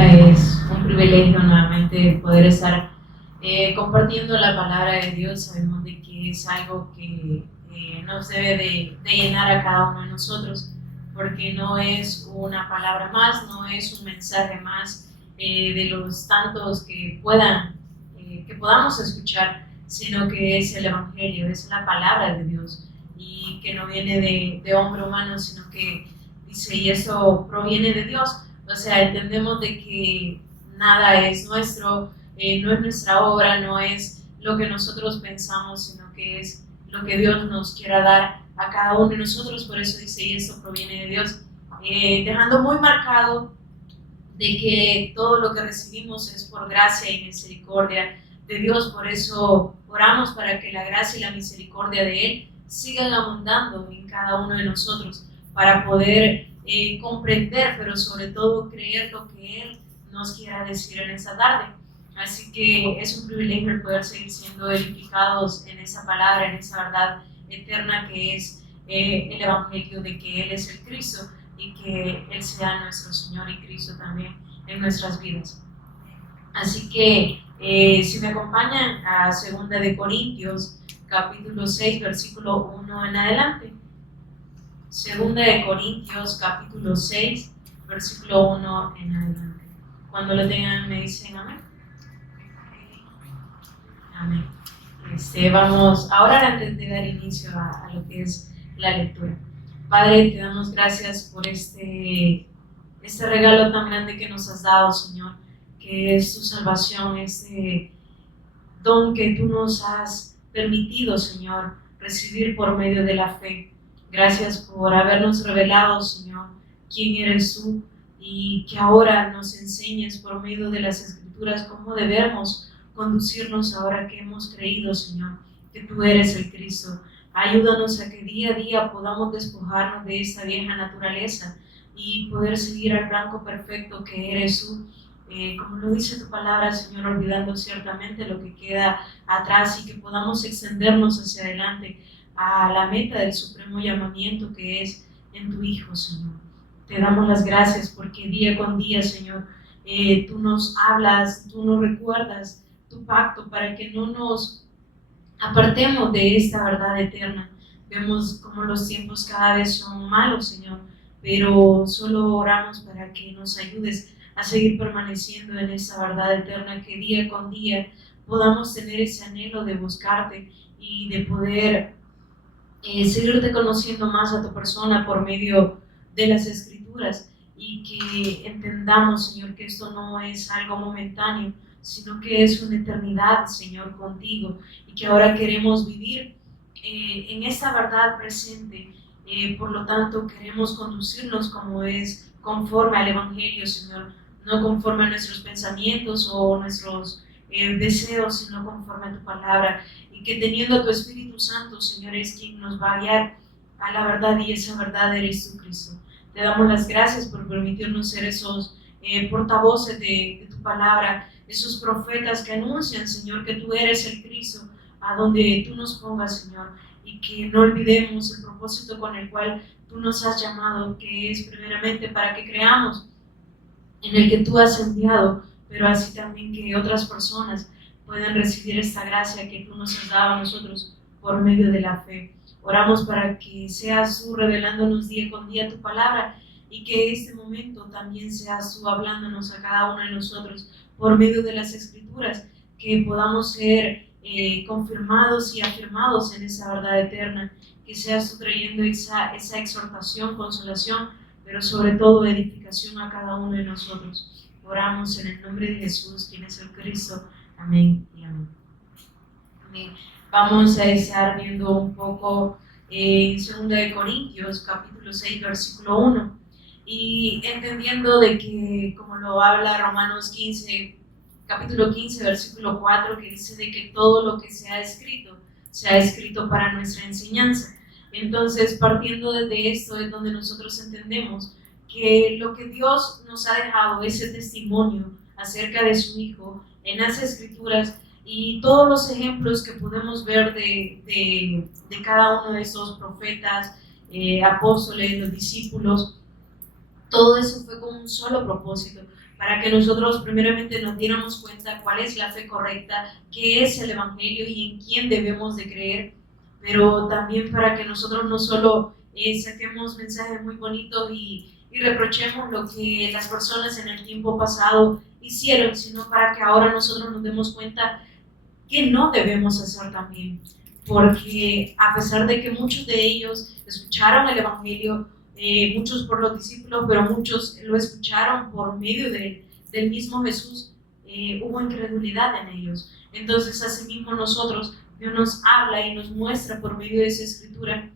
Es un privilegio nuevamente poder estar compartiendo la palabra de Dios. Sabemos de que es algo que nos debe de llenar a cada uno de nosotros, porque no es una palabra más, no es un mensaje más de los tantos que podamos escuchar, sino que es el Evangelio, es la palabra de Dios, y que no viene de hombre humano, sino que dice, y eso proviene de Dios. O sea, entendemos de que nada es nuestro, no es nuestra obra, no es lo que nosotros pensamos, sino que es lo que Dios nos quiera dar a cada uno de nosotros. Por eso dice, y esto proviene de Dios, dejando muy marcado de que todo lo que recibimos es por gracia y misericordia de Dios. Por eso oramos para que la gracia y la misericordia de Él sigan abundando en cada uno de nosotros, para poder comprender, pero sobre todo creer lo que Él nos quiera decir en esta tarde. Así que es un privilegio el poder seguir siendo edificados en esa palabra, en esa verdad eterna que es el Evangelio de que Él es el Cristo y que Él sea nuestro Señor y Cristo también en nuestras vidas. Así que si me acompañan a 2 de Corintios, capítulo 6, versículo 1 en adelante. 2 de Corintios, capítulo 6, versículo 1 en adelante. Cuando lo tengan me dicen amén. Amén. Vamos a orar antes de dar inicio a lo que es la lectura. Padre, te damos gracias por este regalo tan grande que nos has dado, Señor, que es tu salvación, este don que tú nos has permitido, Señor, recibir por medio de la fe. Gracias por habernos revelado, Señor, quién eres tú, y que ahora nos enseñes por medio de las Escrituras cómo debemos conducirnos ahora que hemos creído, Señor, que tú eres el Cristo. Ayúdanos a que día a día podamos despojarnos de esta vieja naturaleza y poder seguir al blanco perfecto que eres tú. Como lo dice tu palabra, Señor, olvidando ciertamente lo que queda atrás, y que podamos extendernos hacia adelante a la meta del supremo llamamiento que es en tu Hijo, Señor. Te damos las gracias porque día con día, Señor, tú nos hablas, tú nos recuerdas tu pacto para que no nos apartemos de esta verdad eterna. Vemos como los tiempos cada vez son malos, Señor, pero solo oramos para que nos ayudes a seguir permaneciendo en esa verdad eterna, que día con día podamos tener ese anhelo de buscarte y de poder seguirte conociendo más a tu persona por medio de las Escrituras, y que entendamos, Señor, que esto no es algo momentáneo, sino que es una eternidad, Señor, contigo, y que ahora queremos vivir en esta verdad presente. Por lo tanto, queremos conducirnos como es conforme al Evangelio, Señor, no conforme a nuestros pensamientos o nuestros deseos, sino conforme a tu palabra, y que teniendo a tu Espíritu Santo, Señor, es quien nos va a guiar a la verdad, y esa verdad eres tú, Cristo. Te damos las gracias por permitirnos ser esos portavoces de tu palabra, esos profetas que anuncian, Señor, que tú eres el Cristo, a donde tú nos pongas, Señor, y que no olvidemos el propósito con el cual tú nos has llamado, que es primeramente para que creamos en el que tú has enviado, pero así también que otras personas puedan recibir esta gracia que tú nos has dado a nosotros por medio de la fe. Oramos para que seas tú revelándonos día con día tu palabra, y que este momento también seas tú hablándonos a cada uno de nosotros por medio de las Escrituras, que podamos ser confirmados y afirmados en esa verdad eterna, que seas tú trayendo esa exhortación, consolación, pero sobre todo edificación a cada uno de nosotros. Oramos en el nombre de Jesús, quien es el Cristo. Amén y amén. Amén. Vamos a estar viendo un poco en 2 de Corintios, capítulo 6, versículo 1, y entendiendo de que, como lo habla Romanos 15, capítulo 15, versículo 4, que dice de que todo lo que se ha escrito para nuestra enseñanza. Entonces, partiendo desde esto es donde nosotros entendemos que lo que Dios nos ha dejado, ese testimonio acerca de su Hijo en las Escrituras, y todos los ejemplos que podemos ver de cada uno de estos profetas, apóstoles, los discípulos, todo eso fue con un solo propósito, para que nosotros primeramente nos diéramos cuenta cuál es la fe correcta, qué es el Evangelio y en quién debemos de creer, pero también para que nosotros no solo saquemos mensajes muy bonitos y reprochemos lo que las personas en el tiempo pasado hicieron, sino para que ahora nosotros nos demos cuenta que no debemos hacer también, porque a pesar de que muchos de ellos escucharon el Evangelio, muchos por los discípulos, pero muchos lo escucharon por medio del mismo Jesús, hubo incredulidad en ellos. Entonces, asimismo nosotros, Dios nos habla y nos muestra por medio de esa escritura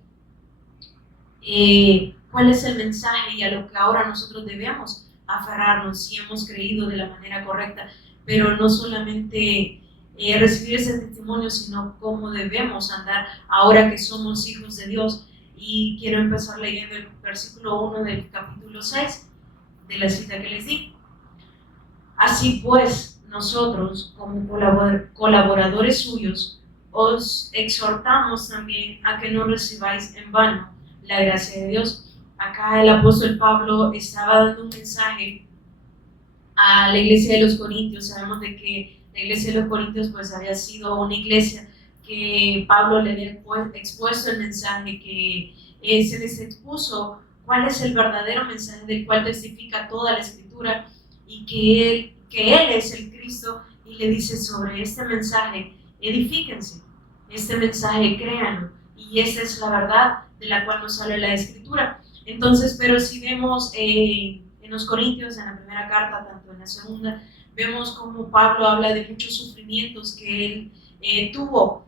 cuál es el mensaje y a lo que ahora nosotros debemos aferrarnos si hemos creído de la manera correcta, pero no solamente recibir ese testimonio, sino cómo debemos andar ahora que somos hijos de Dios. Y quiero empezar leyendo el versículo 1 del capítulo 6 de la cita que les di. Así pues, nosotros, como colaboradores suyos, os exhortamos también a que no recibáis en vano la gracia de Dios. Acá el apóstol Pablo estaba dando un mensaje a la iglesia de los Corintios. Sabemos de que la iglesia de los Corintios pues había sido una iglesia que Pablo le había expuesto el mensaje, que se les expuso cuál es el verdadero mensaje del cual testifica toda la escritura y que él es el Cristo, y le dice sobre este mensaje, edifíquense, este mensaje créanlo, y esta es la verdad de la cual nos habla la escritura. Entonces, pero si vemos en los Corintios, en la primera carta, tanto en la segunda, vemos como Pablo habla de muchos sufrimientos que él tuvo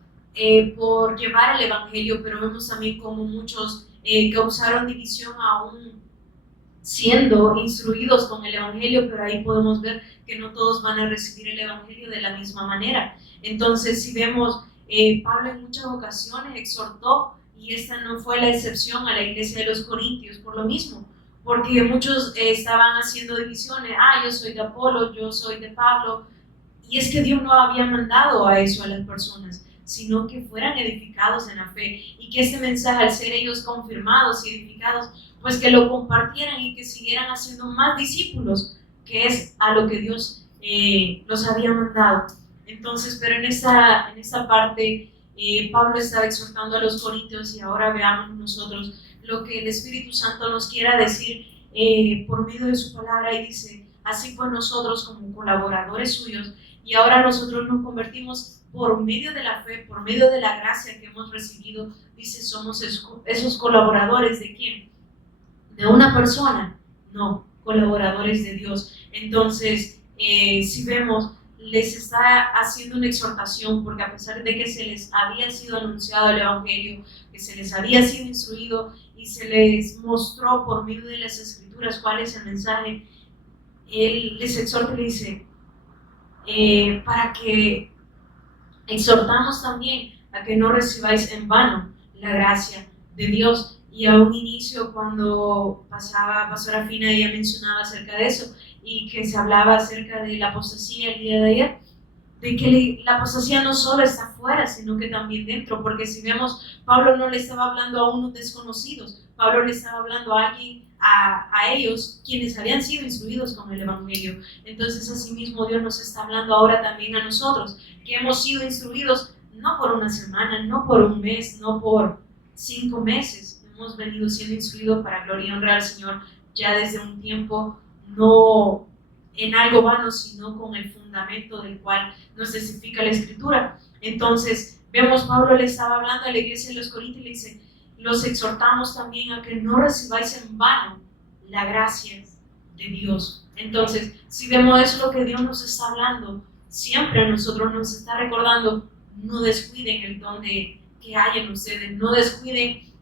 por llevar el Evangelio, pero vemos también como muchos causaron división aún siendo instruidos con el Evangelio, pero ahí podemos ver que no todos van a recibir el Evangelio de la misma manera. Entonces, si vemos, Pablo en muchas ocasiones exhortó, y esta no fue la excepción, a la iglesia de los Corintios por lo mismo, porque muchos estaban haciendo divisiones, yo soy de Apolo, yo soy de Pablo, y es que Dios no había mandado a eso a las personas, sino que fueran edificados en la fe, y que este mensaje, al ser ellos confirmados y edificados, pues que lo compartieran y que siguieran haciendo más discípulos, que es a lo que Dios los había mandado. Entonces, pero en esta parte, Pablo estaba exhortando a los corintios, y ahora veamos nosotros lo que el Espíritu Santo nos quiera decir por medio de su palabra, y dice, así pues nosotros como colaboradores suyos, y ahora nosotros nos convertimos por medio de la fe, por medio de la gracia que hemos recibido, dice, somos esos colaboradores ¿de quién? ¿De una persona? No, colaboradores de Dios. Entonces, si vemos, les está haciendo una exhortación, porque a pesar de que se les había sido anunciado el Evangelio, que se les había sido instruido y se les mostró por medio de las Escrituras cuál es el mensaje, él les exhorta y le dice, para que exhortamos también a que no recibáis en vano la gracia de Dios. Y a un inicio, cuando pastora Fina, ella mencionaba acerca de eso, y que se hablaba acerca de la apostasía el día de ayer, de que la apostasía no solo está afuera, sino que también dentro, porque si vemos, Pablo no le estaba hablando a unos desconocidos, Pablo le estaba hablando a alguien, a ellos, quienes habían sido instruidos con el Evangelio. Entonces, asimismo, Dios nos está hablando ahora también a nosotros, que hemos sido instruidos no por una semana, no por un mes, no por 5 meses, hemos venido siendo instruidos para gloria y honra al Señor ya desde un tiempo, no en algo vano, sino con el fundamento del cual nos testifica la Escritura. Entonces, vemos, Pablo le estaba hablando a la iglesia de los Corintios y le dice, los exhortamos también a que no recibáis en vano la gracia de Dios. Entonces, si vemos eso, lo que Dios nos está hablando, siempre a nosotros nos está recordando, no descuiden el don que hay en ustedes, no descuiden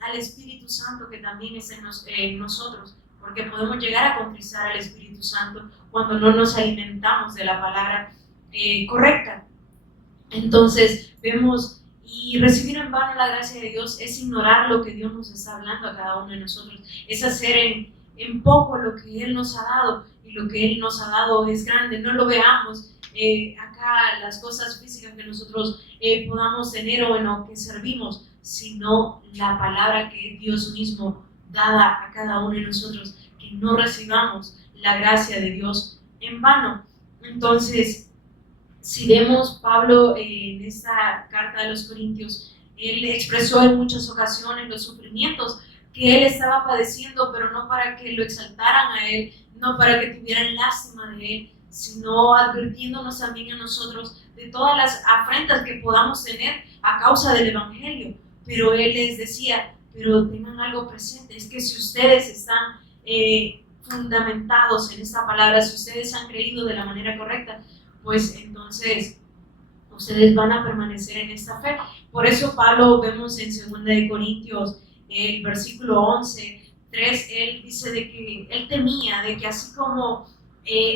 al Espíritu Santo que también es en nosotros, porque podemos llegar a contristar al Espíritu Santo cuando no nos alimentamos de la palabra correcta. Entonces, vemos, y recibir en vano la gracia de Dios es ignorar lo que Dios nos está hablando a cada uno de nosotros, es hacer en poco lo que Él nos ha dado, y lo que Él nos ha dado es grande. No lo veamos acá las cosas físicas que nosotros podamos tener o en lo que servimos, sino la palabra que Dios mismo dada a cada uno de nosotros, que no recibamos la gracia de Dios en vano. Entonces, si vemos Pablo en esta carta de los Corintios, él expresó en muchas ocasiones los sufrimientos que él estaba padeciendo, pero no para que lo exaltaran a él, no para que tuvieran lástima de él, sino advirtiéndonos también a nosotros de todas las afrentas que podamos tener a causa del Evangelio. Pero él les decía, pero tengan algo presente, es que si ustedes están fundamentados en esta palabra, si ustedes han creído de la manera correcta, pues entonces ustedes van a permanecer en esta fe. Por eso Pablo, vemos en 2 de Corintios, el versículo 11, 3, él dice de que él temía de que así como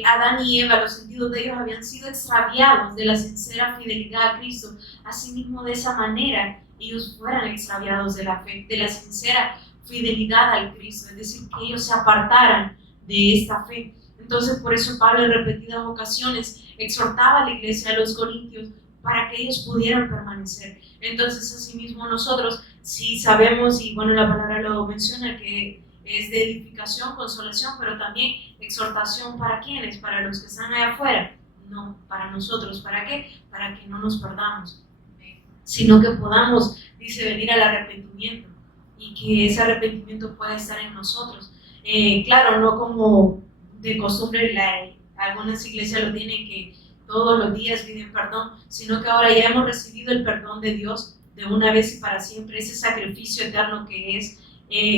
Adán y Eva, los sentidos de ellos habían sido extraviados de la sincera fidelidad a Cristo, asimismo de esa manera ellos fueran extraviados de la fe, de la sincera fidelidad al Cristo, es decir, que ellos se apartaran de esta fe. Entonces, por eso Pablo en repetidas ocasiones exhortaba a la iglesia de los Corintios para que ellos pudieran permanecer. Entonces, asimismo nosotros, si sabemos, y bueno, la palabra lo menciona, que es de edificación, consolación, pero también exhortación, ¿para quiénes? Para los que están allá afuera. No, para nosotros. ¿Para qué? Para que no nos perdamos, sino que podamos, dice, venir al arrepentimiento y que ese arrepentimiento pueda estar en nosotros. Claro, no como de costumbre algunas iglesias lo tienen, que todos los días piden perdón, sino que ahora ya hemos recibido el perdón de Dios de una vez y para siempre, ese sacrificio eterno que es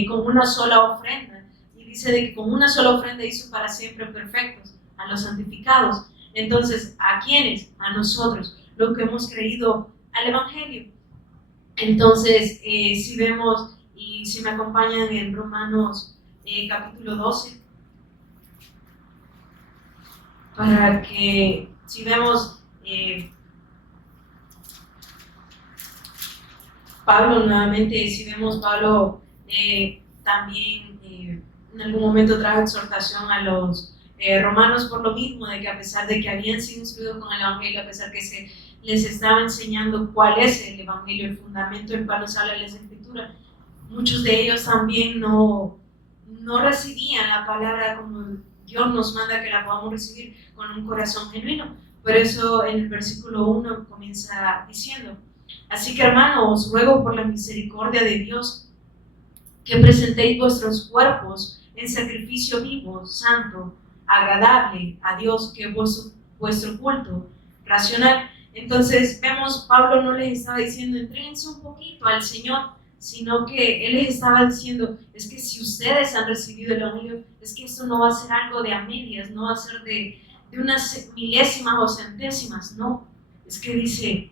con una sola ofrenda. Y dice de que con una sola ofrenda hizo para siempre perfectos a los santificados. Entonces, ¿a quiénes? A nosotros, los que hemos creído al Evangelio. Entonces, si vemos y si me acompañan en Romanos capítulo 12, para que si vemos Pablo nuevamente, si vemos Pablo también en algún momento trajo exhortación a los romanos por lo mismo, de que a pesar de que habían sido instruidos con el Evangelio, a pesar que se les estaba enseñando cuál es el Evangelio, el fundamento en cual nos habla la Escritura, muchos de ellos también no recibían la palabra como Dios nos manda que la podamos recibir, con un corazón genuino. Por eso en el versículo 1 comienza diciendo: así que, hermanos, os ruego por la misericordia de Dios que presentéis vuestros cuerpos en sacrificio vivo, santo, agradable a Dios, que es vuestro culto racional. Entonces vemos, Pablo no les estaba diciendo entréguense un poquito al Señor, sino que él les estaba diciendo, es que si ustedes han recibido el Evangelio, es que esto no va a ser algo de a medias, no va a ser de unas milésimas o centésimas, no, es que dice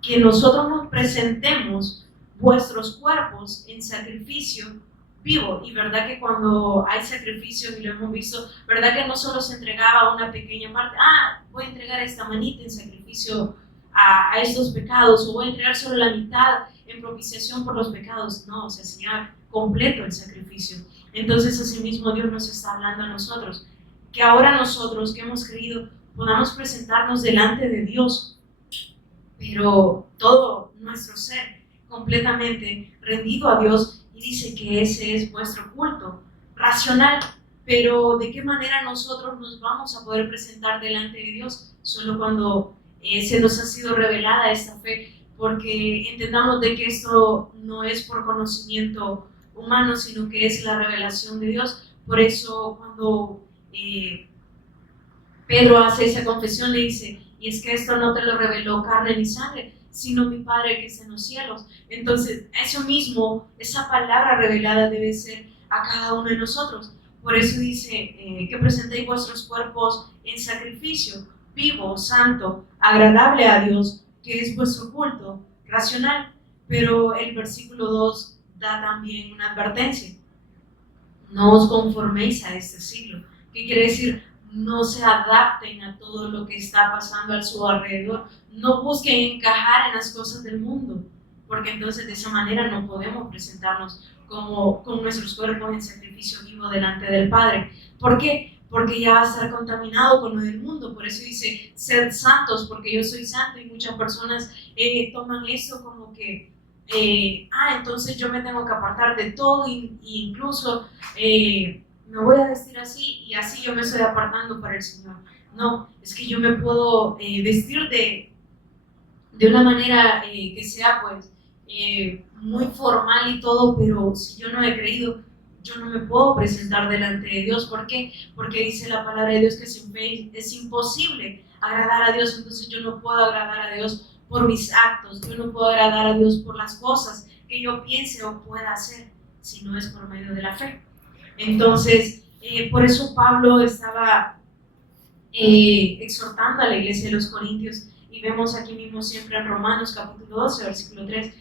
que nosotros nos presentemos vuestros cuerpos en sacrificio vivo. Y verdad que cuando hay sacrificios, y lo hemos visto, verdad que no solo se entregaba una pequeña parte, voy a entregar esta manita en sacrificio a estos pecados, o voy a entregar solo la mitad en propiciación por los pecados. No, se hacía completo el sacrificio. Entonces asimismo Dios nos está hablando a nosotros, que ahora nosotros que hemos creído podamos presentarnos delante de Dios, pero todo nuestro ser completamente rendido a Dios, y dice que ese es vuestro culto racional. Pero ¿de qué manera nosotros nos vamos a poder presentar delante de Dios? Solo cuando se nos ha sido revelada esta fe, porque entendamos de que esto no es por conocimiento humano, sino que es la revelación de Dios. Por eso cuando Pedro hace esa confesión, le dice, y es que esto no te lo reveló carne ni sangre, sino mi Padre que está en los cielos. Entonces, eso mismo, esa palabra revelada debe ser a cada uno de nosotros. Por eso dice que presentéis vuestros cuerpos en sacrificio, vivo, santo, agradable a Dios, que es vuestro culto racional. Pero el versículo 2 da también una advertencia: no os conforméis a este siglo. ¿Qué quiere decir? No se adapten a todo lo que está pasando a su alrededor. No busquen encajar en las cosas del mundo, porque entonces de esa manera no podemos presentarnos con nuestros cuerpos en sacrificio vivo delante del Padre. ¿Por qué? Porque ya va a estar contaminado con lo del mundo. Por eso dice, sed santos, porque yo soy santo. Y muchas personas toman eso como que, entonces yo me tengo que apartar de todo, e incluso me voy a vestir así y así yo me estoy apartando para el Señor. No, es que yo me puedo vestir de una manera que sea pues muy formal y todo, pero si yo no he creído, yo no me puedo presentar delante de Dios. ¿Por qué? Porque dice la palabra de Dios que sin fe es imposible agradar a Dios. Entonces yo no puedo agradar a Dios por mis actos, yo no puedo agradar a Dios por las cosas que yo piense o pueda hacer, si no es por medio de la fe. Entonces, por eso Pablo estaba exhortando a la iglesia de los Corintios, y vemos aquí mismo siempre en Romanos capítulo 12, versículo 3.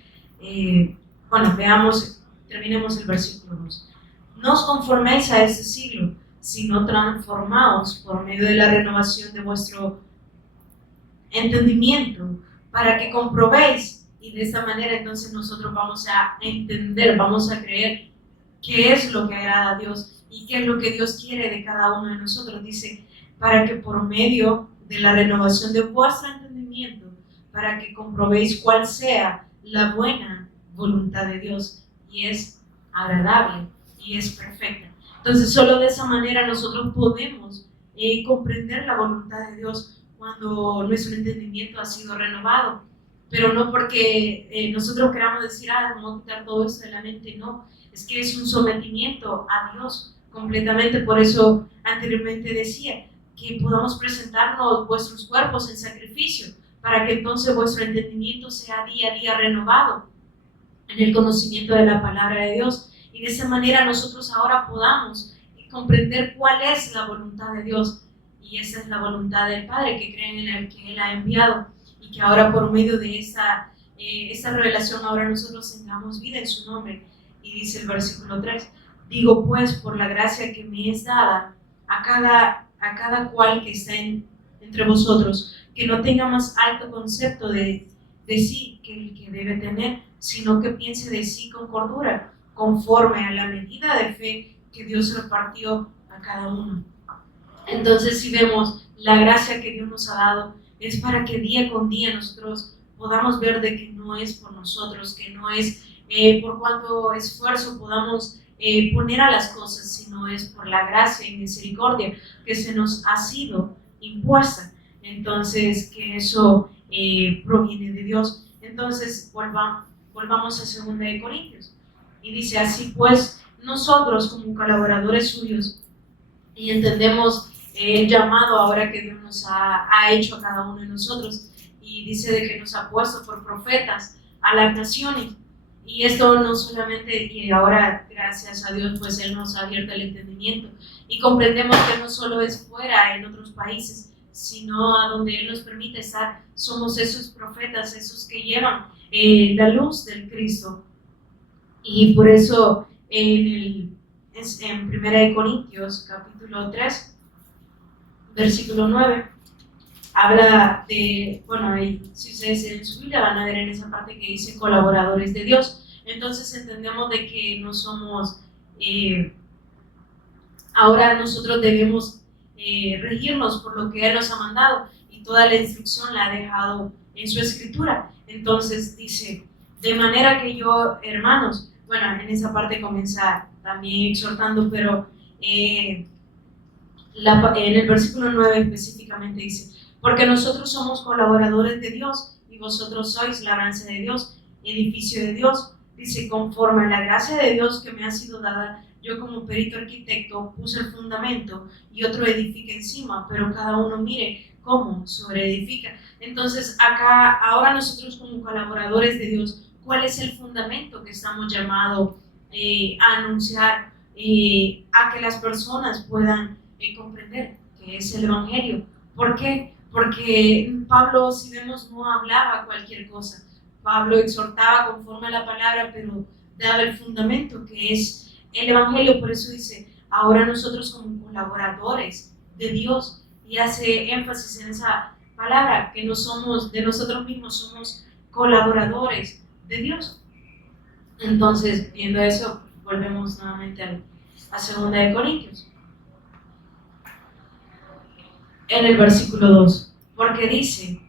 Terminemos el versículo 2. No os conforméis a este siglo, sino transformaos por medio de la renovación de vuestro entendimiento, para que comprobéis, y de esta manera entonces nosotros vamos a entender, vamos a creer qué es lo que agrada a Dios y qué es lo que Dios quiere de cada uno de nosotros. Dice, para que por medio de la renovación de vuestro entendimiento, para que comprobéis cuál sea la buena voluntad de Dios, y es agradable y es perfecta. Entonces solo de esa manera nosotros podemos comprender la voluntad de Dios cuando nuestro entendimiento ha sido renovado, pero no porque nosotros queramos decir, vamos a quitar todo esto de la mente, no, es que es un sometimiento a Dios completamente. Por eso anteriormente decía que podamos presentarnos vuestros cuerpos en sacrificio, para que entonces vuestro entendimiento sea día a día renovado en el conocimiento de la palabra de Dios, y de esa manera nosotros ahora podamos comprender cuál es la voluntad de Dios, y esa es la voluntad del Padre, que creen en el que Él ha enviado, y que ahora por medio de esa revelación ahora nosotros tengamos vida en su nombre. Y dice el versículo 3, digo pues por la gracia que me es dada a cada cual que está entre vosotros, que no tenga más alto concepto de sí que el que debe tener, sino que piense de sí con cordura, conforme a la medida de fe que Dios repartió a cada uno. Entonces, si vemos la gracia que Dios nos ha dado, es para que día con día nosotros podamos ver de que no es por nosotros, que no es por cuánto esfuerzo podamos poner a las cosas, sino es por la gracia y misericordia que se nos ha sido impuesta. Entonces, que eso proviene de Dios. Entonces, volvamos a 2 de Corintios. Y dice, así pues, nosotros como colaboradores suyos, y entendemos el llamado ahora que Dios nos ha hecho a cada uno de nosotros, y dice de que nos ha puesto por profetas a las naciones. Y esto no solamente, y ahora gracias a Dios pues Él nos ha abierto el entendimiento y comprendemos que no solo es fuera en otros países, sino a donde Él nos permite estar. Somos esos profetas, esos que llevan la luz del Cristo. Y por eso en 1 Corintios capítulo 3 versículo 9 habla de, si ustedes en su Biblia van a ver en esa parte que dice colaboradores de Dios. Entonces entendemos de que no somos, ahora nosotros debemos regirnos por lo que Él nos ha mandado, y toda la instrucción la ha dejado en su escritura. Entonces dice, de manera que yo, hermanos, en esa parte comienza también exhortando, pero en el versículo 9 específicamente dice, porque nosotros somos colaboradores de Dios y vosotros sois labranza de Dios, edificio de Dios. Dice, conforme a la gracia de Dios que me ha sido dada, yo como perito arquitecto puse el fundamento y otro edifica encima, pero cada uno mire cómo sobreedifica. Entonces acá, ahora nosotros como colaboradores de Dios, ¿cuál es el fundamento que estamos llamados a anunciar, a que las personas puedan comprender, que es el Evangelio? ¿Por qué? Porque Pablo, si vemos, no hablaba cualquier cosa. Pablo exhortaba conforme a la palabra, pero daba el fundamento, que es el Evangelio. Por eso dice, ahora nosotros como colaboradores de Dios, y hace énfasis en esa palabra, que no somos de nosotros mismos, somos colaboradores de Dios. Entonces, viendo eso, volvemos nuevamente a 2 de Corintios. En el versículo 2, porque dice,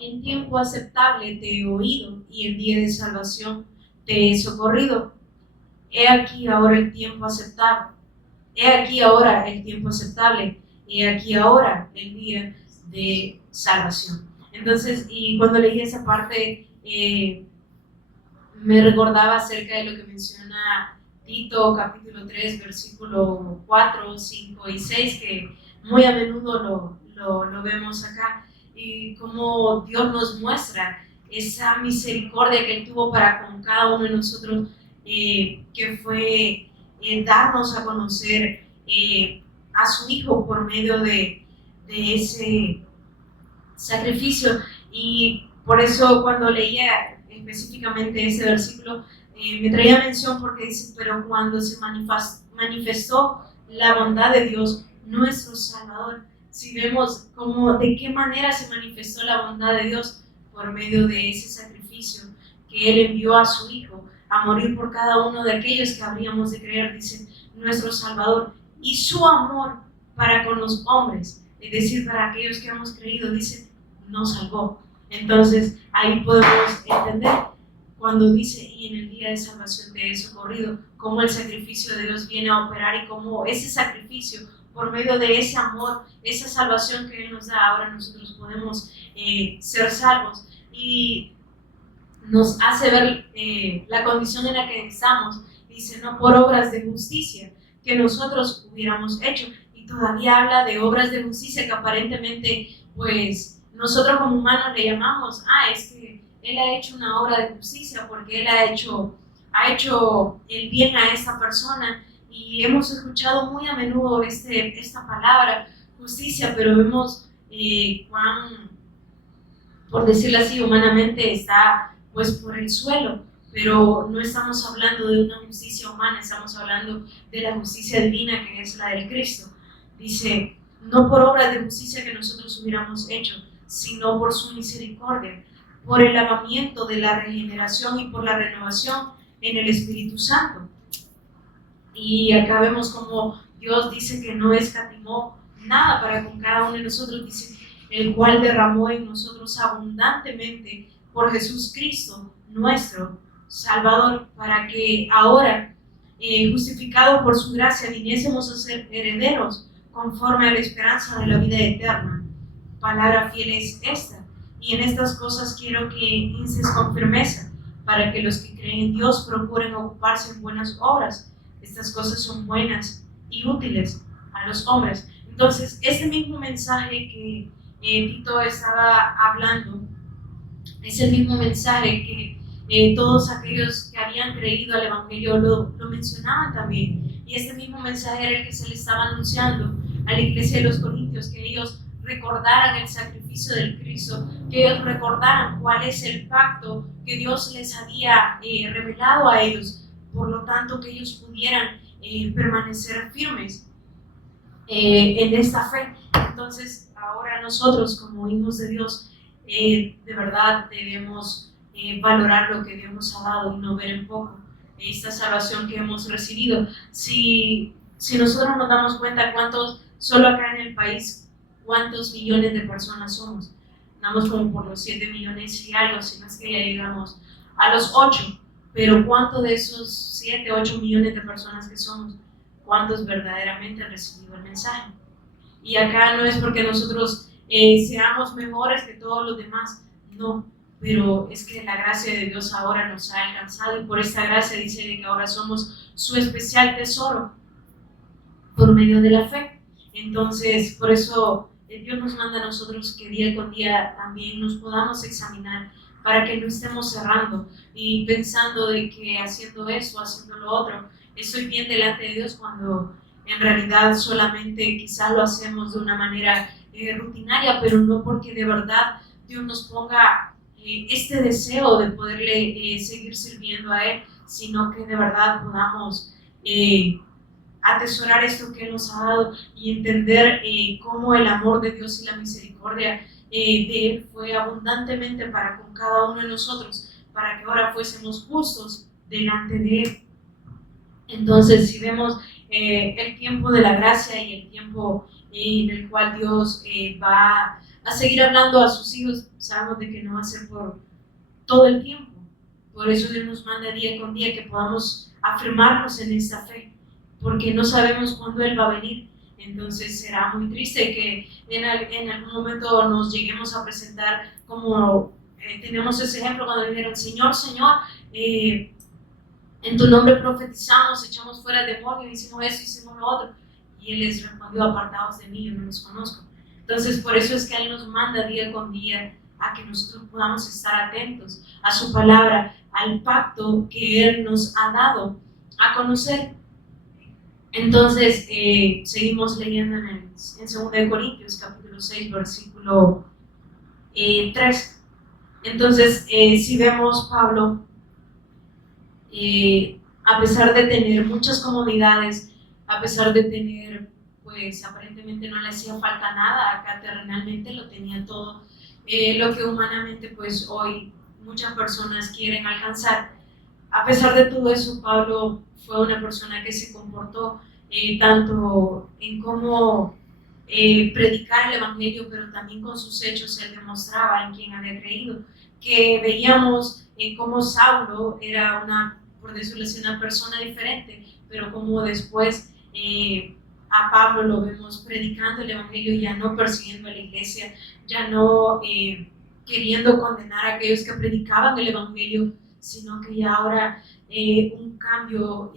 en tiempo aceptable te he oído y en día de salvación te he socorrido. He aquí ahora el tiempo aceptable. he aquí ahora el tiempo aceptable, he aquí ahora el día de salvación. Entonces, y cuando leí esa parte, me recordaba acerca de lo que menciona Tito capítulo 3, versículo 4, 5 y 6, que muy a menudo lo vemos acá, y cómo Dios nos muestra esa misericordia que Él tuvo para con cada uno de nosotros, que fue darnos a conocer a su Hijo por medio de ese sacrificio. Y por eso cuando leía específicamente ese versículo, me traía mención porque dice, pero cuando se manifestó la bondad de Dios, nuestro Salvador, si vemos cómo, de qué manera se manifestó la bondad de Dios por medio de ese sacrificio que Él envió a su Hijo a morir por cada uno de aquellos que habríamos de creer, dice nuestro Salvador, y su amor para con los hombres, es decir, para aquellos que hemos creído, dice, nos salvó. Entonces ahí podemos entender cuando dice, y en el día de salvación te he socorrido, cómo el sacrificio de Dios viene a operar y cómo ese sacrificio, por medio de ese amor, esa salvación que Él nos da, ahora nosotros podemos ser salvos, y nos hace ver la condición en la que estamos. Dice, no por obras de justicia que nosotros hubiéramos hecho, y todavía habla de obras de justicia que aparentemente, pues, nosotros como humanos le llamamos, es que Él ha hecho una obra de justicia porque Él ha hecho el bien a esta persona, y hemos escuchado muy a menudo esta palabra, justicia, pero vemos cuán, por decirlo así, humanamente está pues por el suelo, pero no estamos hablando de una justicia humana, estamos hablando de la justicia divina, que es la del Cristo. Dice, no por obra de justicia que nosotros hubiéramos hecho, sino por su misericordia, por el lavamiento de la regeneración y por la renovación en el Espíritu Santo. Y acá vemos como Dios dice que no escatimó nada para con cada uno de nosotros, dice, el cual derramó en nosotros abundantemente por Jesús Cristo, nuestro Salvador, para que ahora, justificado por su gracia, viniésemos a ser herederos conforme a la esperanza de la vida eterna. Palabra fiel es esta, y en estas cosas quiero que instes con firmeza, para que los que creen en Dios procuren ocuparse en buenas obras. Estas cosas son buenas y útiles a los hombres. Entonces, ese mismo mensaje que Tito estaba hablando, es el mismo mensaje que todos aquellos que habían creído al Evangelio lo mencionaban también. Y este mismo mensaje era el que se le estaba anunciando a la iglesia de los Corintios, que ellos recordaran el sacrificio del Cristo, que ellos recordaran cuál es el pacto que Dios les había revelado a ellos, por lo tanto que ellos pudieran permanecer firmes en esta fe. Entonces ahora nosotros como hijos de Dios de verdad debemos valorar lo que Dios nos ha dado y no ver en poco esta salvación que hemos recibido. Si nosotros nos damos cuenta cuántos, solo acá en el país, cuántos millones de personas somos, andamos como por los 7 millones y algo, si no es que ya llegamos a los 8, pero ¿cuántos de esos 7, 8 millones de personas que somos, cuántos verdaderamente han recibido el mensaje? Y acá no es porque nosotros seamos mejores que todos los demás, no, pero es que la gracia de Dios ahora nos ha alcanzado, y por esta gracia dice que ahora somos su especial tesoro por medio de la fe. Entonces, por eso Dios nos manda a nosotros que día con día también nos podamos examinar, para que no estemos cerrando y pensando de que haciendo eso, haciendo lo otro, estoy bien delante de Dios, cuando en realidad solamente quizás lo hacemos de una manera rutinaria, pero no porque de verdad Dios nos ponga este deseo de poderle seguir sirviendo a Él, sino que de verdad podamos atesorar esto que Él nos ha dado y entender cómo el amor de Dios y la misericordia de Él fue abundantemente para con cada uno de nosotros, para que ahora fuésemos justos delante de Él. Entonces, si vemos el tiempo de la gracia y el tiempo en el cual Dios va a seguir hablando a sus hijos, sabemos de que no va a ser por todo el tiempo. Por eso Dios nos manda día con día que podamos afirmarnos en esta fe, porque no sabemos cuándo Él va a venir. Entonces será muy triste que en algún momento nos lleguemos a presentar como tenemos ese ejemplo cuando dijeron, Señor, Señor, en tu nombre profetizamos, echamos fuera demonios, hicimos eso, hicimos lo otro. Y Él les respondió, apartados de mí, yo no los conozco. Entonces por eso es que Él nos manda día con día a que nosotros podamos estar atentos a su palabra, al pacto que Él nos ha dado a conocer. Entonces, seguimos leyendo en 2 Corintios, capítulo 6, versículo 3. Entonces, si vemos Pablo, a pesar de tener muchas comodidades, a pesar de tener, pues aparentemente no le hacía falta nada, acá terrenalmente lo tenía todo, lo que humanamente pues hoy muchas personas quieren alcanzar. A pesar de todo eso, Pablo fue una persona que se comportó tanto en cómo predicar el Evangelio, pero también con sus hechos él demostraba en quién había creído. Que veíamos cómo Saulo era por decirlo así, una persona diferente, pero como después a Pablo lo vemos predicando el Evangelio, ya no persiguiendo a la iglesia, ya no queriendo condenar a aquellos que predicaban el Evangelio, sino que ya ahora un cambio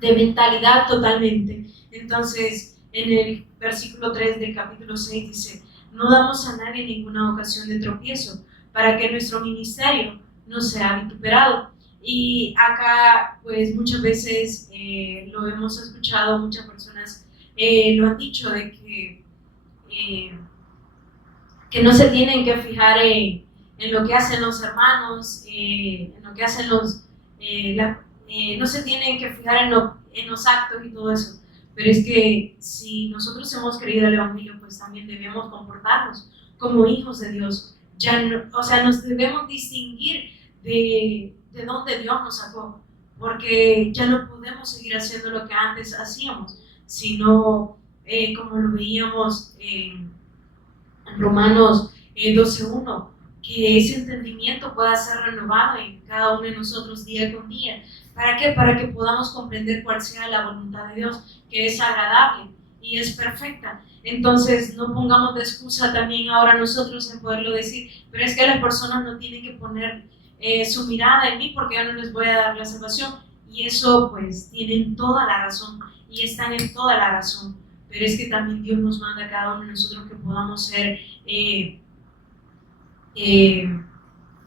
de mentalidad totalmente. Entonces, en el versículo 3 del capítulo 6 dice, no damos a nadie ninguna ocasión de tropiezo, para que nuestro ministerio no sea vituperado. Y acá, pues muchas veces lo hemos escuchado, muchas personas lo han dicho, de que no se tienen que fijar en lo que hacen los hermanos, en lo que hacen no se tienen que fijar en los actos y todo eso. Pero es que si nosotros hemos creído el Evangelio, pues también debemos comportarnos como hijos de Dios. Ya no, o sea, nos debemos distinguir de dónde Dios nos sacó, porque ya no podemos seguir haciendo lo que antes hacíamos, sino como lo veíamos en Romanos 12:1, que ese entendimiento pueda ser renovado en cada uno de nosotros día con día. ¿Para qué? Para que podamos comprender cuál sea la voluntad de Dios, que es agradable y es perfecta. Entonces, no pongamos de excusa también ahora nosotros en poderlo decir, pero es que las personas no tienen que poner su mirada en mí porque yo no les voy a dar la salvación. Y eso, pues, tienen toda la razón y están en toda la razón. Pero es que también Dios nos manda a cada uno de nosotros que podamos ser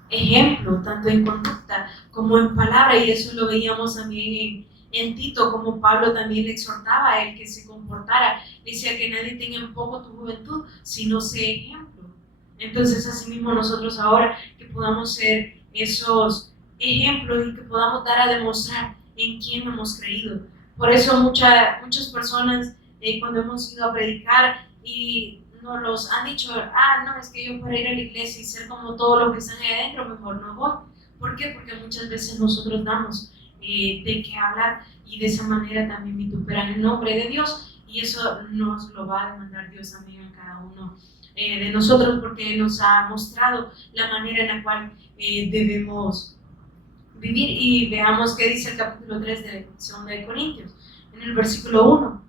ejemplo, tanto en conducta como en palabra, y eso lo veíamos también en Tito, como Pablo también le exhortaba a él que se comportara, decía que nadie tenga en poco tu juventud, sino sé ejemplo. Entonces, asimismo nosotros ahora que podamos ser esos ejemplos y que podamos dar a demostrar en quién hemos creído. Por eso muchas personas cuando hemos ido a predicar y nos los han dicho, no, es que yo para ir a la iglesia y ser como todos los que están ahí adentro, mejor no voy. ¿Por qué? Porque muchas veces nosotros damos de qué hablar y de esa manera también vituperan el nombre de Dios, y eso nos lo va a demandar Dios también a cada uno de nosotros, porque Él nos ha mostrado la manera en la cual debemos vivir. Y veamos qué dice el capítulo 3 de 2 Corintios, en el versículo 1.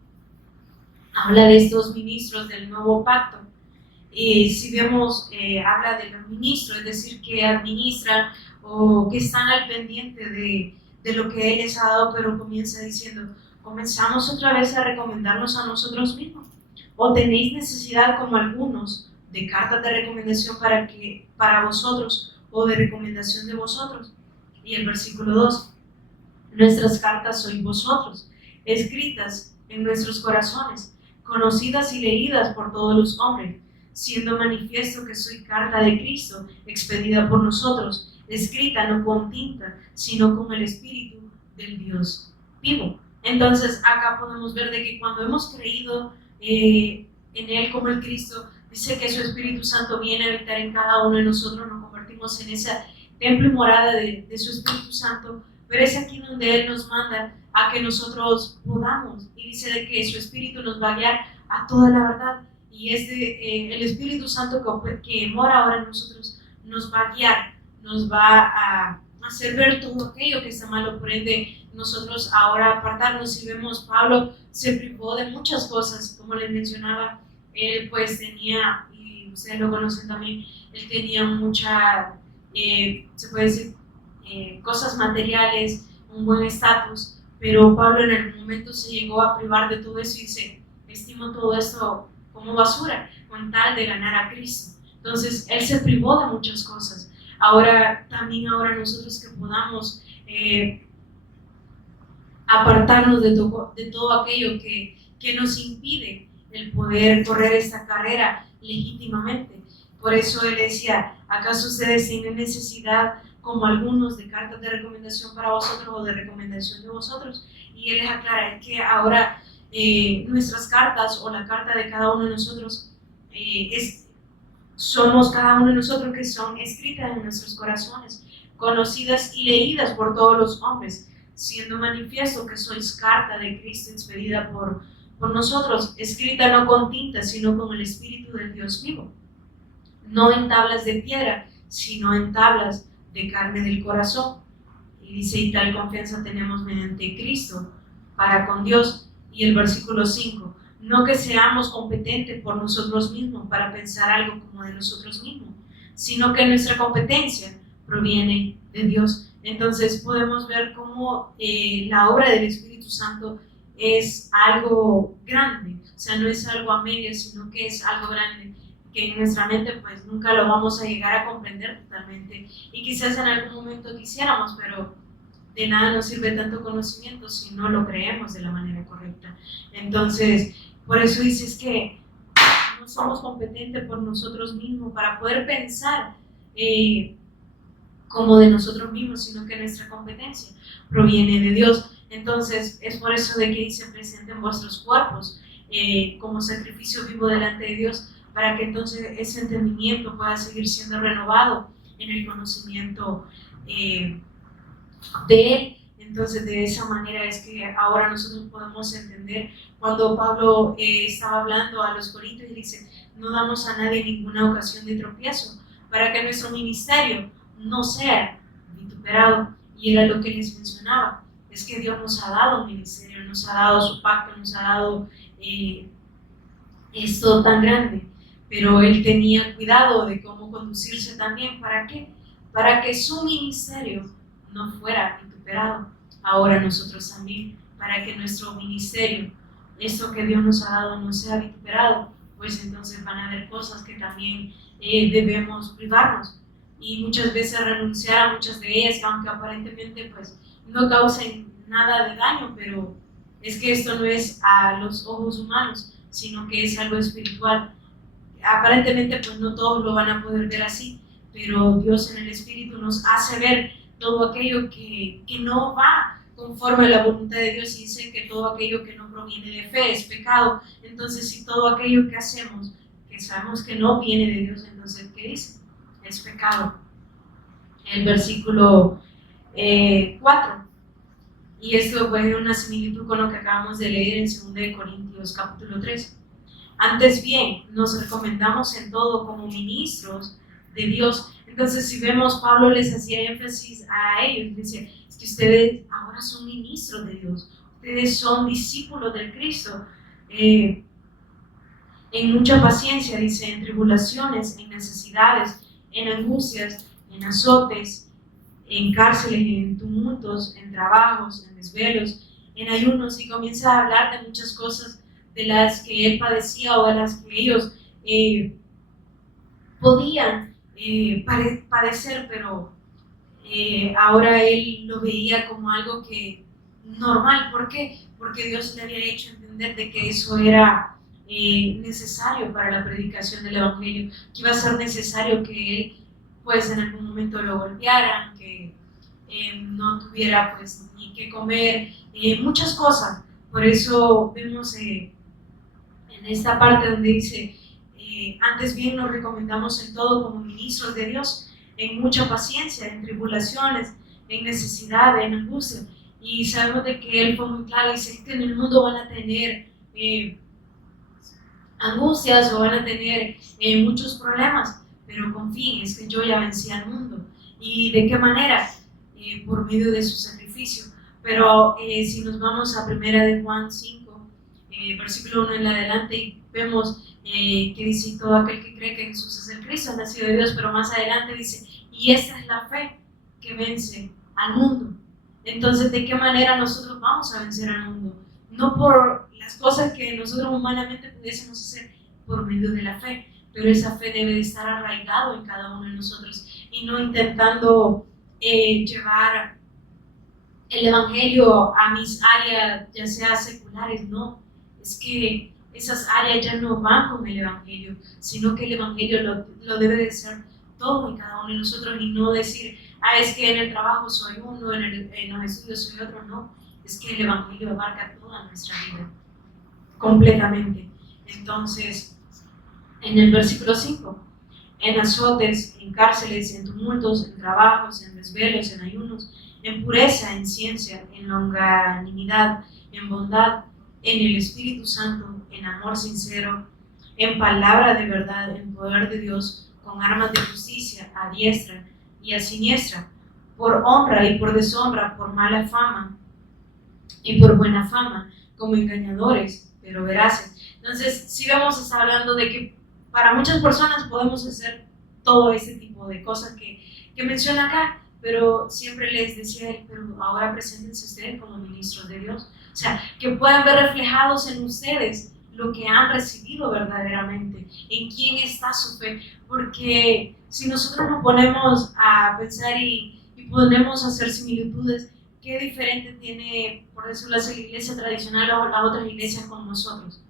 Habla de estos ministros del nuevo pacto. Si vemos, habla de los ministros, es decir, que administran o que están al pendiente de lo que Él les ha dado, pero comienza diciendo, comenzamos otra vez a recomendarnos a nosotros mismos. ¿O tenéis necesidad, como algunos, de cartas de recomendación para vosotros o de recomendación de vosotros? Y el versículo 2, nuestras cartas sois vosotros, escritas en nuestros corazones, conocidas y leídas por todos los hombres, siendo manifiesto que soy carta de Cristo, expedida por nosotros, escrita no con tinta, sino con el Espíritu del Dios vivo. Entonces acá podemos ver de que cuando hemos creído en Él como el Cristo, dice que su Espíritu Santo viene a habitar en cada uno de nosotros, nos convertimos en ese templo y morada de su Espíritu Santo, pero es aquí donde Él nos manda a que nosotros podamos, y dice de que su Espíritu nos va a guiar a toda la verdad, y es el Espíritu Santo que mora ahora en nosotros nos va a guiar, nos va a hacer ver todo aquello que está malo. Por ende, nosotros ahora apartarnos. Y vemos, Pablo se privó de muchas cosas, como les mencionaba, él pues tenía, y ustedes lo conocen también, él tenía mucha, se puede decir, cosas materiales, un buen estatus, pero Pablo en algún momento se llegó a privar de todo eso y dice, estimo todo esto como basura, con tal de ganar a Cristo. Entonces, él se privó de muchas cosas. Ahora, también ahora nosotros que podamos apartarnos de todo aquello que nos impide el poder correr esta carrera legítimamente. Por eso él decía, ¿acaso ustedes tienen necesidad, como algunos, de cartas de recomendación para vosotros o de recomendación de vosotros? Y él les aclara que ahora nuestras cartas o la carta de cada uno de nosotros somos cada uno de nosotros que son escritas en nuestros corazones, conocidas y leídas por todos los hombres, siendo manifiesto que sois carta de Cristo expedida por nosotros, escrita no con tinta, sino con el Espíritu del Dios vivo, no en tablas de piedra, sino en tablas de carne del corazón. Y dice, y tal confianza tenemos mediante Cristo para con Dios. Y el versículo 5, no que seamos competentes por nosotros mismos para pensar algo como de nosotros mismos, sino que nuestra competencia proviene de Dios. Entonces podemos ver cómo la obra del Espíritu Santo es algo grande, o sea, no es algo a medias, sino que es algo grande, que en nuestra mente pues nunca lo vamos a llegar a comprender totalmente, y quizás en algún momento quisiéramos, pero de nada nos sirve tanto conocimiento si no lo creemos de la manera correcta. Entonces, por eso dices que no somos competentes por nosotros mismos para poder pensar como de nosotros mismos, sino que nuestra competencia proviene de Dios. Entonces, es por eso de que dice, presenten vuestros cuerpos como sacrificio vivo delante de Dios, para que entonces ese entendimiento pueda seguir siendo renovado en el conocimiento de Él. Entonces, de esa manera es que ahora nosotros podemos entender cuando Pablo estaba hablando a los Corintios y dice, no damos a nadie ninguna ocasión de tropiezo, para que nuestro ministerio no sea vituperado. Y era lo que les mencionaba, es que Dios nos ha dado un ministerio, nos ha dado su pacto, nos ha dado esto tan grande, pero Él tenía cuidado de cómo conducirse también. ¿Para qué? Para que su ministerio no fuera vituperado. Ahora nosotros también, para que nuestro ministerio, esto que Dios nos ha dado, no sea vituperado, pues entonces van a haber cosas que también debemos privarnos y muchas veces renunciar a muchas de ellas, aunque aparentemente pues no causen nada de daño, pero es que esto no es a los ojos humanos, sino que es algo espiritual. Aparentemente pues no todos lo van a poder ver así, pero Dios en el Espíritu nos hace ver todo aquello que no va conforme a la voluntad de Dios, y dice que todo aquello que no proviene de fe es pecado. Entonces, si todo aquello que hacemos, que sabemos que no viene de Dios, entonces, ¿qué dice? Es pecado. El versículo 4, y esto puede ser una similitud con lo que acabamos de leer en 2 Corintios capítulo 3. Antes bien, nos recomendamos en todo como ministros de Dios. Entonces, si vemos, Pablo les hacía énfasis a ellos, dice, es que ustedes ahora son ministros de Dios, ustedes son discípulos del Cristo, en mucha paciencia, dice, en tribulaciones, en necesidades, en angustias, en azotes, en cárceles, en tumultos, en trabajos, en desvelos, en ayunos, y comienza a hablar de muchas cosas de las que él padecía o de las que ellos podían padecer, pero ahora él lo veía como algo que normal. ¿Por qué? Porque Dios le había hecho entender de que eso era necesario para la predicación del Evangelio, que iba a ser necesario que él pues en algún momento lo golpearan, que no tuviera pues ni qué comer, muchas cosas. Por eso vemos en esta parte donde dice, antes bien nos recomendamos en todo como ministros de Dios, en mucha paciencia, en tribulaciones, en necesidad, en angustia. Y sabemos de que Él fue muy claro, dice que en el mundo van a tener angustias o van a tener muchos problemas, pero confíen, es que yo ya vencí al mundo. ¿Y de qué manera? Por medio de su sacrificio. Pero si nos vamos a 1 Juan 5, versículo 1 en adelante, y vemos que dice: todo aquel que cree que Jesús es el Cristo ha nacido de Dios. Pero más adelante dice: y esta es la fe que vence al mundo. Entonces, ¿de qué manera nosotros vamos a vencer al mundo? No por las cosas que nosotros humanamente pudiésemos hacer, por medio de la fe. Pero esa fe debe de estar arraigado en cada uno de nosotros, y no intentando llevar el evangelio a mis áreas, ya sea seculares. No, es que esas áreas ya no van con el evangelio, sino que el evangelio lo debe de ser todo en cada uno de nosotros, y no decir: es que en el trabajo soy uno, en los estudios soy otro. No, es que el evangelio abarca toda nuestra vida, completamente. Entonces, en el versículo 5, en azotes, en cárceles, en tumultos, en trabajos, en desvelos, en ayunos, en pureza, en ciencia, en longanimidad, en bondad, en el Espíritu Santo, en amor sincero, en palabra de verdad, en poder de Dios, con armas de justicia a diestra y a siniestra, por honra y por deshonra, por mala fama y por buena fama, como engañadores, pero veraces. Entonces, si vamos a estar hablando de que para muchas personas podemos hacer todo ese tipo de cosas que menciona acá, pero siempre les decía él: pero ahora preséntense ustedes como ministros de Dios. O sea, que puedan ver reflejados en ustedes lo que han recibido verdaderamente, en quién está su fe. Porque si nosotros nos ponemos a pensar y ponemos a hacer similitudes, ¿qué diferente tiene, por decirlo así, la iglesia tradicional o las otras iglesias con nosotros?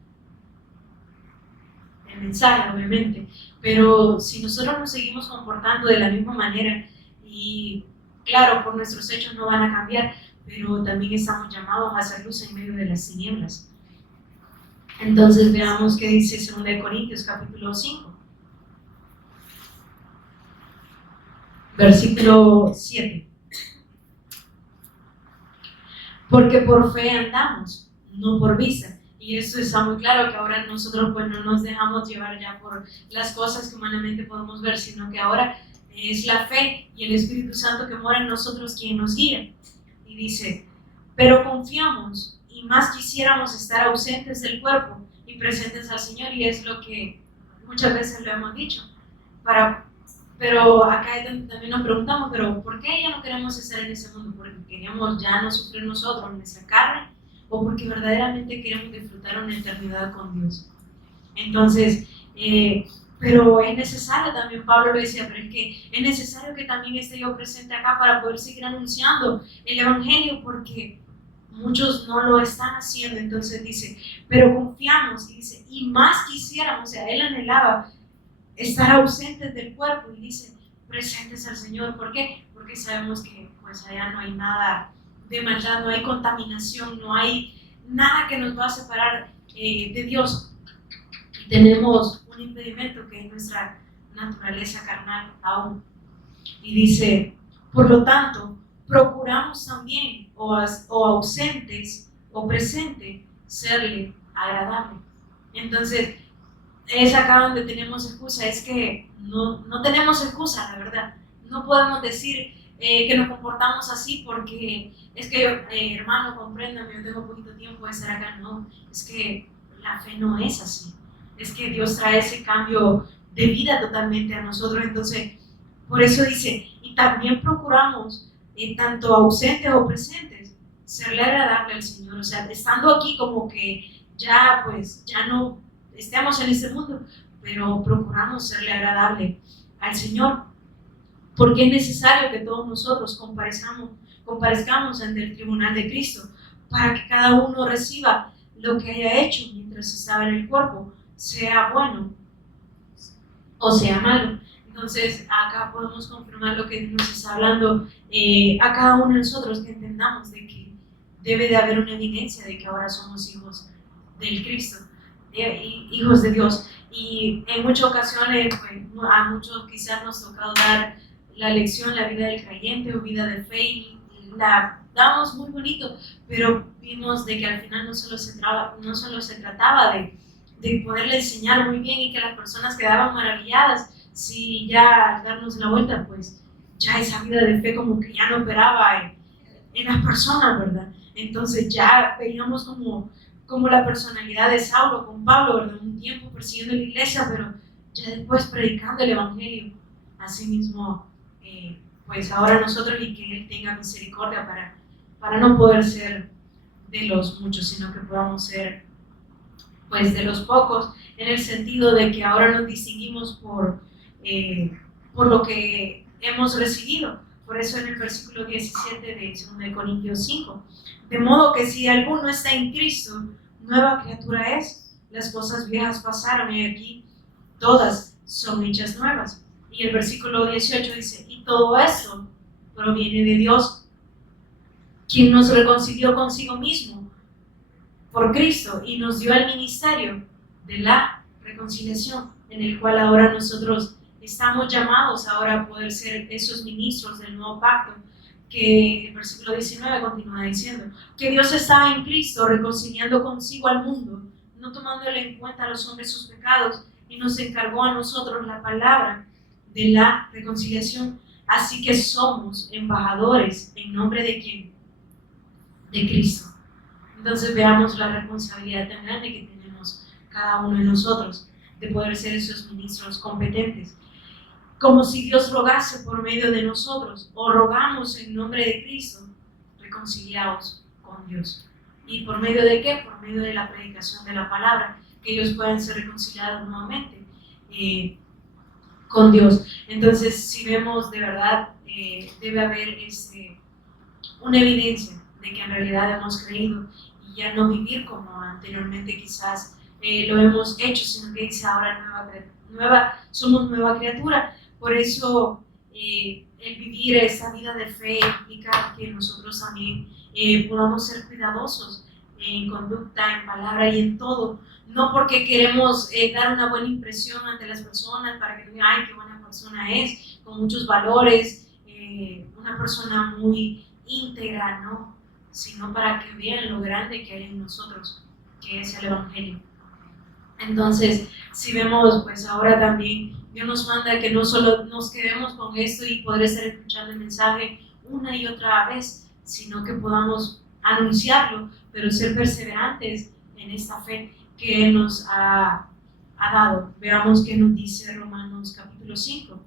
El mensaje, obviamente. Pero si nosotros nos seguimos comportando de la misma manera, y claro, por nuestros hechos no van a cambiar, pero también estamos llamados a hacer luz en medio de las tinieblas. Entonces veamos qué dice 2 Corintios capítulo 5, versículo 7. Porque por fe andamos, no por vista. Y eso está muy claro, que ahora nosotros pues no nos dejamos llevar ya por las cosas que humanamente podemos ver, sino que ahora es la fe y el Espíritu Santo que mora en nosotros quien nos guía. Y dice: pero confiamos, y más quisiéramos estar ausentes del cuerpo y presentes al Señor. Y es lo que muchas veces lo hemos dicho. Pero acá también nos preguntamos: pero ¿por qué ya no queremos estar en ese mundo? ¿Porque queremos ya no sufrir nosotros en esa carne? ¿O porque verdaderamente queremos disfrutar una eternidad con Dios? Entonces, pero es necesario también, Pablo lo decía, pero es que es necesario que también esté yo presente acá para poder seguir anunciando el Evangelio, porque muchos no lo están haciendo. Entonces dice: pero confiamos, y dice: y más quisiéramos. O sea, él anhelaba estar ausentes del cuerpo, y dice: presentes al Señor. ¿Por qué? Porque sabemos que pues allá no hay nada de maldad, no hay contaminación, no hay nada que nos va a separar de Dios. Y tenemos un impedimento, que es nuestra naturaleza carnal aún. Y dice: por lo tanto, procuramos también, o ausentes o presentes, serle agradable. Entonces, es acá donde tenemos excusa. Es que no tenemos excusa, la verdad. No podemos decir que nos comportamos así porque es que, hermano, compréndame, yo tengo poquito tiempo de estar acá. No, es que la fe no es así. Es que Dios trae ese cambio de vida totalmente a nosotros. Entonces, por eso dice: y también procuramos, tanto ausentes o presentes, serle agradable al Señor. O sea, estando aquí, como que ya no estemos en este mundo, pero procuramos serle agradable al Señor, porque es necesario que todos nosotros comparezcamos ante el tribunal de Cristo, para que cada uno reciba lo que haya hecho mientras estaba en el cuerpo, sea bueno o sea malo. Entonces, acá podemos confirmar lo que nos está hablando a cada uno de nosotros, que entendamos de que debe de haber una evidencia de que ahora somos hijos del Cristo, hijos de Dios. Y en muchas ocasiones, pues, a muchos quizás nos ha tocado dar la lección, la vida del creyente o vida de fe, y la damos muy bonito, pero vimos de que al final no solo se trataba de poderle enseñar muy bien y que las personas quedaban maravilladas, si ya al darnos la vuelta, pues ya esa vida de fe como que ya no operaba en las personas, ¿verdad? Entonces ya veíamos como la personalidad de Saulo con Pablo, ¿verdad? Un tiempo persiguiendo la iglesia, pero ya después predicando el Evangelio. Asimismo, pues ahora nosotros, y que Él tenga misericordia para no poder ser de los muchos, sino que podamos ser pues de los pocos, en el sentido de que ahora nos distinguimos por lo que hemos recibido. Por eso en el versículo 17 de 2 Corintios 5, de modo que si alguno está en Cristo, nueva criatura es, las cosas viejas pasaron y aquí todas son hechas nuevas. Y el versículo 18 dice, y todo esto proviene de Dios, quien nos reconcilió consigo mismo por Cristo y nos dio el ministerio de la reconciliación, en el cual ahora nosotros estamos llamados ahora a poder ser esos ministros del nuevo pacto, que el versículo 19 continúa diciendo, que Dios estaba en Cristo reconciliando consigo al mundo, no tomándole en cuenta a los hombres sus pecados, y nos encargó a nosotros la palabra de la reconciliación. Así que somos embajadores en nombre de ¿quién? De Cristo. Entonces veamos la responsabilidad tan grande que tenemos cada uno de nosotros de poder ser esos ministros competentes. Como si Dios rogase por medio de nosotros, o rogamos en nombre de Cristo, reconciliados con Dios. ¿Y por medio de qué? Por medio de la predicación de la palabra, que ellos puedan ser reconciliados nuevamente con Dios. Entonces, si vemos de verdad, debe haber una evidencia de que en realidad hemos creído y ya no vivir como anteriormente quizás lo hemos hecho, sino que dice ahora somos nueva criatura. Por eso el vivir esta vida de fe implica que nosotros también podamos ser cuidadosos en conducta, en palabra y en todo. No porque queremos dar una buena impresión ante las personas para que digan, ay, qué buena persona es, con muchos valores, una persona muy íntegra, ¿no? Sino para que vean lo grande que hay en nosotros, que es el Evangelio. Entonces, si vemos, pues ahora también Dios nos manda que no solo nos quedemos con esto y poder estar escuchando el mensaje una y otra vez, sino que podamos anunciarlo, pero ser perseverantes en esta fe que Él nos ha dado. Veamos qué nos dice Romanos capítulo 5.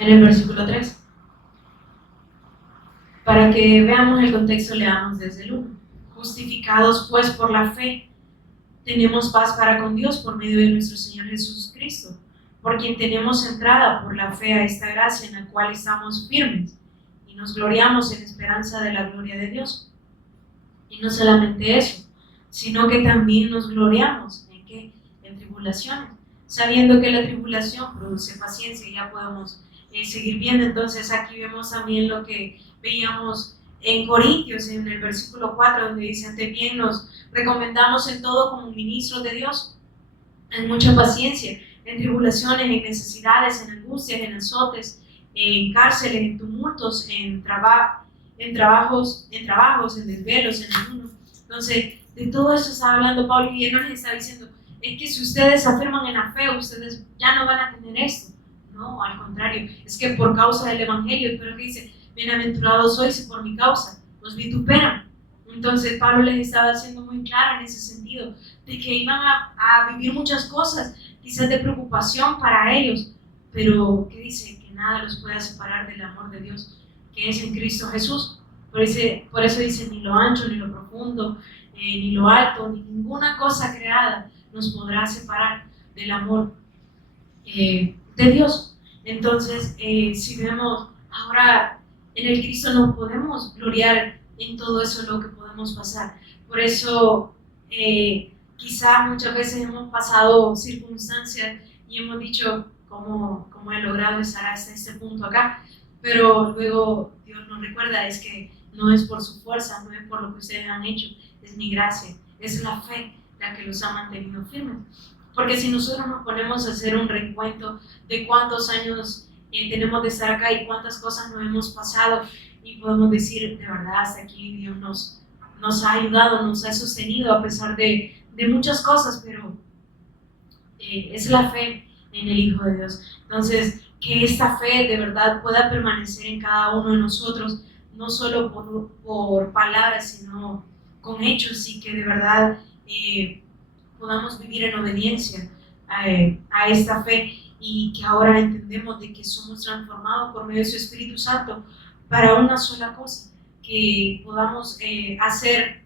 En el versículo 3. Para que veamos el contexto, leamos desde el 1. Justificados pues por la fe, tenemos paz para con Dios por medio de nuestro Señor Jesucristo, por quien tenemos entrada por la fe a esta gracia en la cual estamos firmes y nos gloriamos en esperanza de la gloria de Dios. Y no solamente eso, sino que también nos gloriamos en ¿qué? En tribulaciones, sabiendo que la tribulación produce paciencia. Y ya podemos seguir viendo. Entonces aquí vemos también lo que veíamos en Corintios, en el versículo 4, donde dice, ante bien nos recomendamos en todo como ministros de Dios, en mucha paciencia, en tribulaciones, en necesidades, en angustias, en azotes, en cárceles, en tumultos, en trabajos, en desvelos, en ayuno. Entonces, de todo eso está hablando Pablo, y él nos está diciendo, es que si ustedes se afirman en la fe, ustedes ya no van a tener esto. No, al contrario, es que por causa del Evangelio, pero que dice, bienaventurados sois si por mi causa los vituperan. Entonces Pablo les estaba haciendo muy claro en ese sentido, de que iban a vivir muchas cosas, quizás de preocupación para ellos, pero que dice que nada los pueda separar del amor de Dios, que es en Cristo Jesús. Por eso dice, ni lo ancho, ni lo profundo, ni lo alto, ni ninguna cosa creada nos podrá separar del amor de Dios. Entonces, si vemos ahora en el Cristo, nos podemos gloriar en todo eso lo que podemos pasar. Por eso, quizá muchas veces hemos pasado circunstancias y hemos dicho cómo he logrado estar hasta este punto acá, pero luego Dios nos recuerda, es que no es por su fuerza, no es por lo que ustedes han hecho, es mi gracia, es la fe la que los ha mantenido firmes. Porque si nosotros nos ponemos a hacer un recuento de cuántos años tenemos de estar acá y cuántas cosas nos hemos pasado, y podemos decir, de verdad, hasta aquí Dios nos nos ha ayudado, nos ha sostenido a pesar de muchas cosas, pero es la fe en el Hijo de Dios. Entonces, que esta fe de verdad pueda permanecer en cada uno de nosotros, no solo por palabras, sino con hechos, y que de verdad podamos vivir en obediencia a esta fe, y que ahora entendemos de que somos transformados por medio de su Espíritu Santo para una sola cosa, que podamos hacer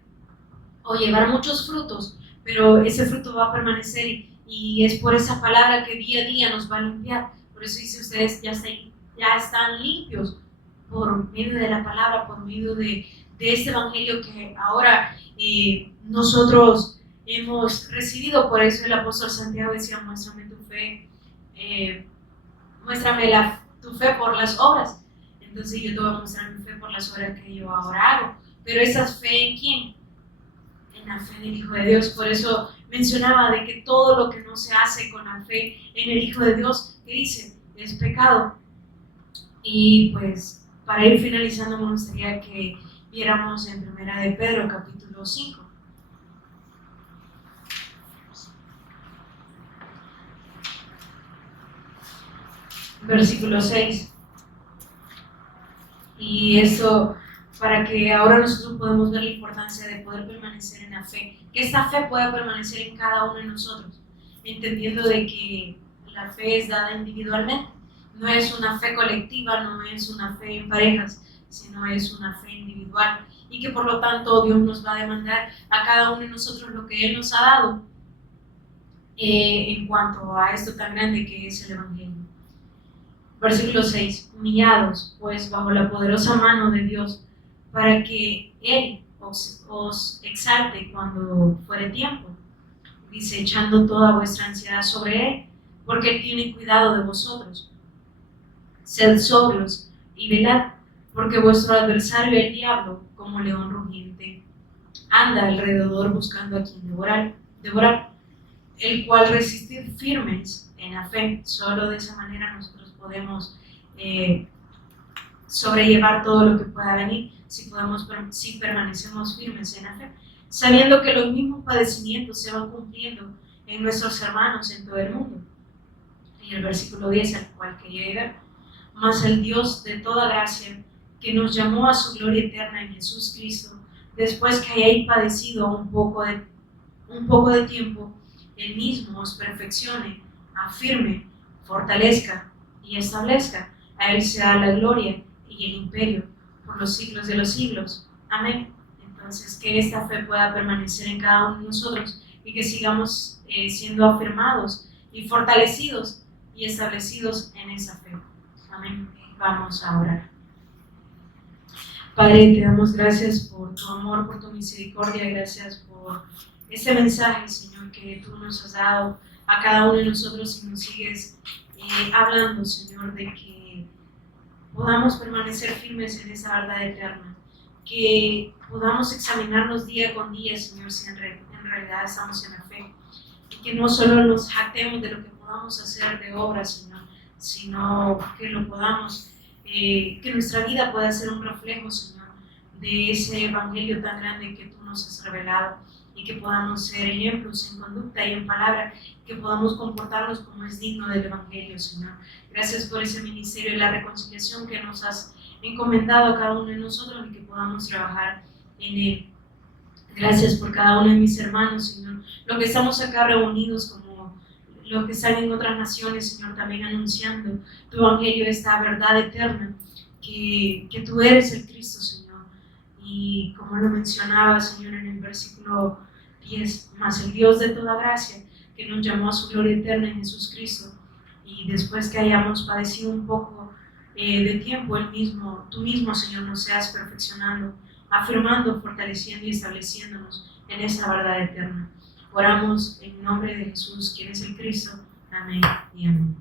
o llevar muchos frutos, pero ese fruto va a permanecer, y es por esa palabra que día a día nos va a limpiar. Por eso dice, ustedes ya están limpios por medio de la palabra, por medio de este evangelio que ahora nosotros hemos recibido. Por eso el apóstol Santiago decía, muéstrame tu fe, muéstrame tu fe por las obras. Entonces yo te voy a mostrar mi fe por las obras que yo ahora hago. Pero esa fe, ¿en quién? En la fe del Hijo de Dios. Por eso mencionaba de que todo lo que no se hace con la fe en el Hijo de Dios, ¿qué dice? Es pecado. Y pues para ir finalizando, me gustaría que viéramos en Primera de Pedro, capítulo 5. Versículo 6. Y esto para que ahora nosotros podamos ver la importancia de poder permanecer en la fe, que esta fe pueda permanecer en cada uno de nosotros, entendiendo de que la fe es dada individualmente, no es una fe colectiva, no es una fe en parejas, sino es una fe individual, y que por lo tanto Dios nos va a demandar a cada uno de nosotros lo que Él nos ha dado en cuanto a esto tan grande que es el Evangelio. Versículo 6. Humillados pues bajo la poderosa mano de Dios, para que Él os exalte cuando fuere tiempo, dice, echando toda vuestra ansiedad sobre Él, porque Él tiene cuidado de vosotros. Sed sobrios y velad, porque vuestro adversario el diablo, como león rugiente, anda alrededor buscando a quien devorar, el cual resistir firmes en la fe. Solo de esa manera nosotros podemos sobrellevar todo lo que pueda venir, si permanecemos firmes en la fe, sabiendo que los mismos padecimientos se van cumpliendo en nuestros hermanos en todo el mundo. Y el versículo 10 al cual quería llegar, mas el Dios de toda gracia, que nos llamó a su gloria eterna en Jesús Cristo, después que hayáis padecido un poco de tiempo, Él mismo os perfeccione, afirme, fortalezca y establezca. A Él sea la gloria y el imperio por los siglos de los siglos. Amén. Entonces, que esta fe pueda permanecer en cada uno de nosotros, y que sigamos siendo afirmados y fortalecidos y establecidos en esa fe. Amén. Vamos a orar. Padre, te damos gracias por tu amor, por tu misericordia, gracias por este mensaje, Señor, que tú nos has dado a cada uno de nosotros, y nos sigues hablando, Señor, de que podamos permanecer firmes en esa verdad eterna, que podamos examinarnos día con día, Señor, si en realidad estamos en la fe, y que no solo nos jactemos de lo que podamos hacer de obra, Señor, sino que lo podamos, que nuestra vida pueda ser un reflejo, Señor, de ese evangelio tan grande que tú nos has revelado, y que podamos ser ejemplos en conducta y en palabra, que podamos comportarnos como es digno del evangelio, Señor. Gracias por ese ministerio de la reconciliación que nos has encomendado a cada uno de nosotros, y que podamos trabajar en él. Gracias por cada uno de mis hermanos, Señor, los que estamos acá reunidos, como los que están en otras naciones, Señor, también anunciando tu evangelio, esta verdad eterna, que tú eres el Cristo, Señor. Y como lo mencionaba, Señor, en el versículo 10, más el Dios de toda gracia, que nos llamó a su gloria eterna en Jesús Cristo, y después que hayamos padecido un poco de tiempo, tú mismo, Señor, nos seas perfeccionando, afirmando, fortaleciendo y estableciéndonos en esa verdad eterna. Oramos en nombre de Jesús, quien es el Cristo. Amén y amén.